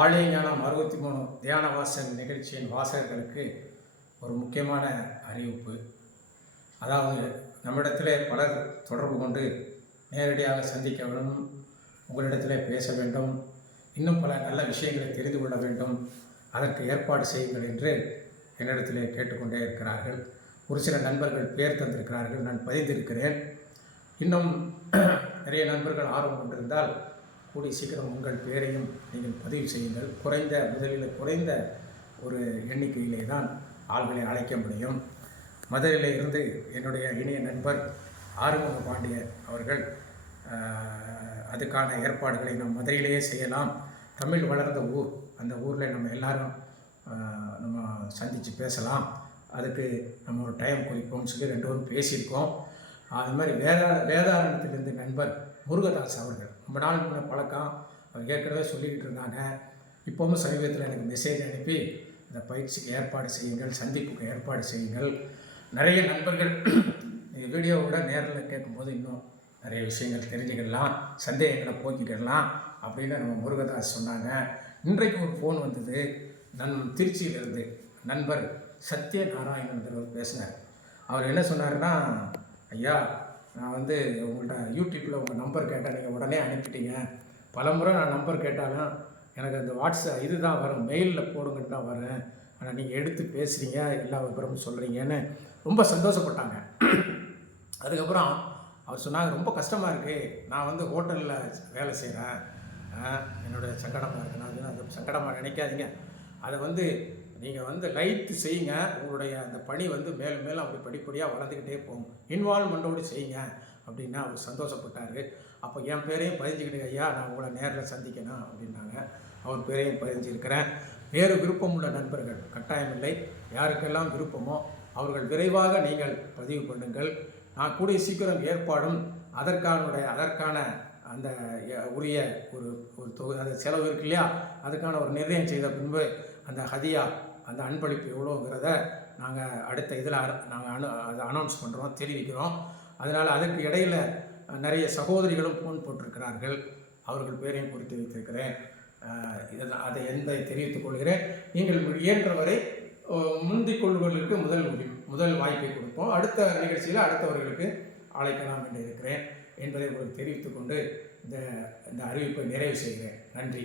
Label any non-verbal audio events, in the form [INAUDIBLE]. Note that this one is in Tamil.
ஆலயஞானம் அறுபத்தி மூணு தியான வாசல் நிகழ்ச்சியின் வாசகர்களுக்கு ஒரு முக்கியமான அறிவிப்பு. அதாவது நம்மிடத்தில் பலர் தொடர்பு கொண்டு நேரடியாக சந்திக்க வேண்டும் உங்களிடத்தில் பேச வேண்டும் இன்னும் பல நல்ல விஷயங்களை தெரிந்து கொள்ள வேண்டும் அதற்கு ஏற்பாடு செய்யுங்கள் என்று என்னிடத்திலே கேட்டுக்கொண்டே இருக்கிறார்கள். ஒரு சில நண்பர்கள் பேர் தந்திருக்கிறார்கள் நான் பதிந்திருக்கிறேன். இன்னும் நிறைய நண்பர்கள் ஆர்வம் கொண்டிருந்தால் கூடிய சீக்கிரம் உங்கள் பேரையும் நீங்கள் பதிவு செய்யுங்கள். குறைந்த முதலில் குறைந்த ஒரு எண்ணிக்கையிலே தான் ஆள்களை அழைக்க முடியும். மதுரையில் இருந்து என்னுடைய இணைய நண்பர் ஆறுமுக பாண்டியர் அவர்கள் அதுக்கான ஏற்பாடுகளை நாம் மதுரையிலேயே செய்யலாம். தமிழ் வளர்ந்த ஊர். அந்த ஊரில் நம்ம எல்லாரும் நம்ம சந்தித்து பேசலாம். அதுக்கு நம்ம ஒரு டைம் குறிப்போம்னு சொல்லி ரெண்டு பேரும் பேசியிருக்கோம். அது மாதிரி வேதா வேதாரணத்திலிருந்து நண்பர் முருகதாஸ் அவர்கள். ரொம்ப நாள் முன்ன பழக்கம். அவர் ஏற்கனவே சொல்லிக்கிட்டு இருந்தாங்க. இப்போவும் சமீபத்தில் எனக்கு மெசேஜ் அனுப்பி இந்த பயிற்சிக்கு ஏற்பாடு செய்யுங்கள் சந்திப்புக்கு ஏற்பாடு செய்யுங்கள். நிறைய நண்பர்கள் [CLEARS THROAT] இந்த வீடியோவை நேரில் கேட்கும்போது இன்னும் நிறைய விஷயங்கள் தெரிஞ்சுக்கிடலாம் சந்தேகங்களை போக்கிக்கிடலாம் அப்படின்னு நம்ம முருகதாஸ் சொன்னாங்க. இன்றைக்கு ஒரு ஃபோன் வந்தது. நன் திருச்சியிலிருந்து நண்பர் சத்யநாராயணன் பேசினார். அவர் என்ன சொன்னார்னா ஐயா நான் வந்து உங்கள்கிட்ட யூடியூப்பில் உங்கள் நம்பர் கேட்டேன் நீங்கள் உடனே அனுப்பிட்டீங்க. பலமுறை நான் நம்பர் கேட்டாலும் எனக்கு அந்த வாட்ஸ்அப் இது தான் வரும். மெயிலில் போடுங்கன்னு தான் வரேன் ஆனால் நீங்கள் எடுத்து பேசுகிறீங்க எல்லா விவரமும் சொல்கிறீங்கன்னு ரொம்ப சந்தோஷப்பட்டாங்க. அதுக்கப்புறம் அவர் சொன்னாங்க ரொம்ப கஷ்டமாக இருக்குது நான் வந்து ஹோட்டலில் வேலை செய்கிறேன் என்னோட சங்கடமாக இருக்குது நான் அது சங்கடமாக நினைக்காதீங்க. அதை வந்து நீங்கள் வந்து லைட்டு செய்யுங்க. உங்களுடைய அந்த பணி வந்து மேலும் மேலும் அப்படி படிப்படியாக வளர்ந்துக்கிட்டே போகும். இன்வால்மெண்ட்டோடு செய்யுங்க. அப்படின்னா அவர் சந்தோஷப்பட்டார். அப்போ என் பேரையும் பதிஞ்சுக்கிட்டு ஐயா நான் உங்களை நேரில் சந்திக்கணும் அப்படின்னாங்க. அவர் பேரையும் பதிஞ்சிருக்கிறேன். வேறு விருப்பமுள்ள நண்பர்கள் கட்டாயமில்லை யாருக்கெல்லாம் விருப்பமோ அவர்கள் விரைவாக நீங்கள் பதிவு பண்ணுங்கள். நான் கூடிய சீக்கிரம் ஏற்பாடும் அதற்கானுடைய அதற்கான அந்த உரிய ஒரு ஒரு தொகு அந்த செலவு இருக்கு இல்லையா? அதுக்கான ஒரு நிர்ணயம் செய்த பின்பு அந்த ஹதியா அந்த அன்பளிப்பு எவ்வளோங்கிறத நாங்கள் அடுத்த இதில் நாங்கள் அனு அதை அனௌன்ஸ் பண்ணுறோம் தெரிவிக்கிறோம். அதனால் அதற்கு இடையில் நிறைய சகோதரிகளும் ஃபோன் போட்டிருக்கிறார்கள். அவர்கள் பேரையும் குறித்து வைத்திருக்கிறேன். இதெல்லாம் அதை எந்த தெரிவித்துக் கொள்கிறேன். நீங்கள் இயன்றவரை முந்திக் கொள்வதற்கு முதல் முதல் வாய்ப்பை கொடுப்போம். அடுத்த நிகழ்ச்சியில் அடுத்தவர்களுக்கு அழைக்கலாம் என்று இருக்கிறேன். என்பதை உங்களுக்கு தெரிவித்துக்கொண்டு இந்த இந்த அறிவிப்பை நிறைவு செய்கிறேன். நன்றி.